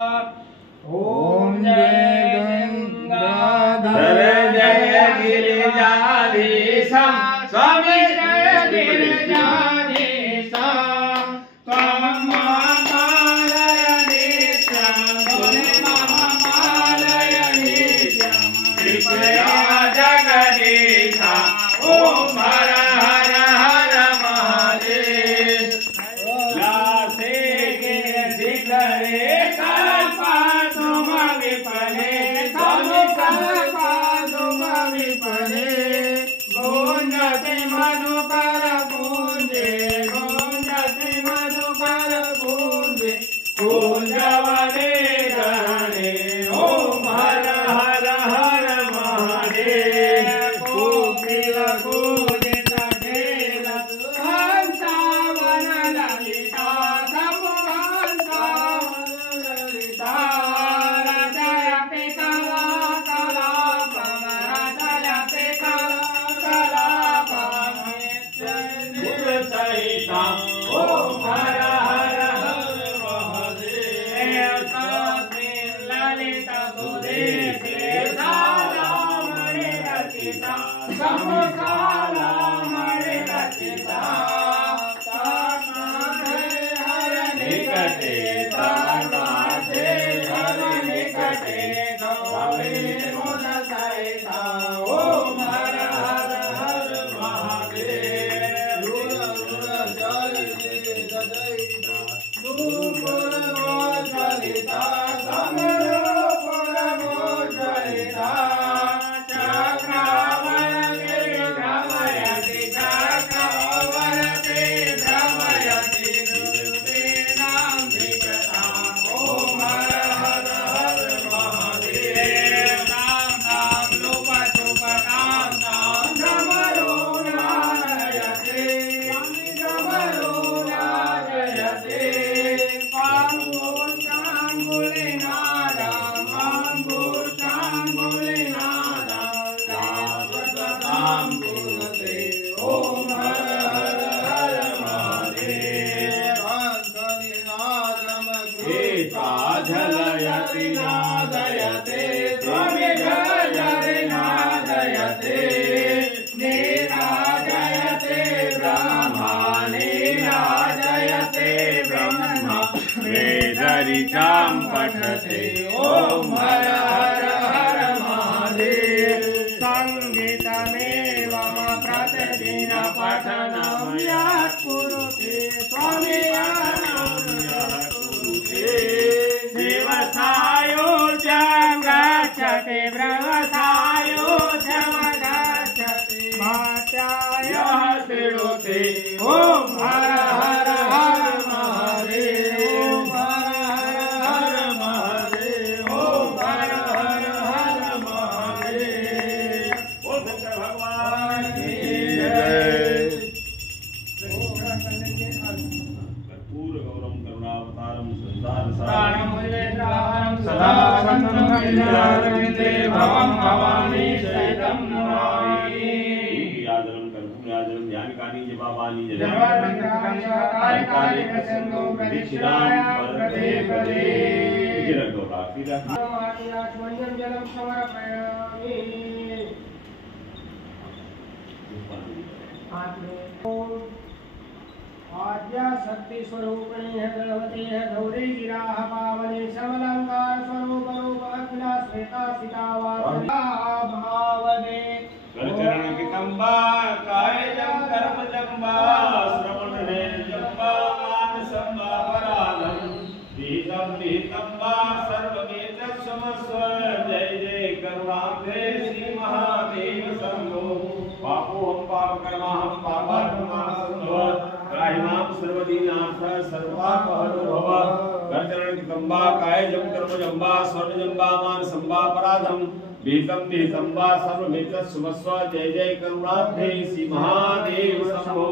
ओम जय गंगाधर जय गिरिजाधीश स्वामी जय गिरिजाधीश महापालय नित्यं महापालय नित्यं कृपया जगदीश ओम हर हर हर महादेव लासे गिरि करे झलयति नादयते स्वामी जय नादयते नीराजयते ब्रह्मा नीराजयते ब्रह्मा वेदरिचां पठते ओम हर हर हर महादेव संगीतमेव प्रतिदिन पठनं यत् कुरुते स्वामी गच्छति ब्रह्मसायोज्यं गच्छति भात्यायः शृणुते ओम हर हर हर महादेव ओम हर हर महादेव ओम हर हर हर महादेव बोल शंकर भगवान की जय। कर्पूर गौरम करुणावतारम संसार सारम सदा भवं भवानी शैतं नमामि यादरं कर्पूराजलं ध्यानकानि जपापानि जलकानि प्रसन्नो प्रदक्षिणां परते पदे जलगौराक्षिरं जलं समर्पयामि आद्या शक्ति स्वरूपिणी है भगवती है गौरी गिरा पावनी समलंकार स्वरूप रूप अखिला श्वेता सीता भावने करचरण किकंबा कायजं कर्म जंबा श्रवण रे जंबा मान संबा पराधम दीतम दीतंबा सर्वमेत समस्व जय जय करुणाब्धे श्री महादेव शंभो पापो हम पाप कर्मा हम पापात्मा राहिमां सर्वदीनाथ सर्वापहरो भव करचरण किकंबा कायजं कर्म जंबा स्वर्ण जंबा मान संबा पराधम भीतम भीतंबा सर्वमेत सुमस्व जय जय करुणाब्धे श्री महादेव शंभो।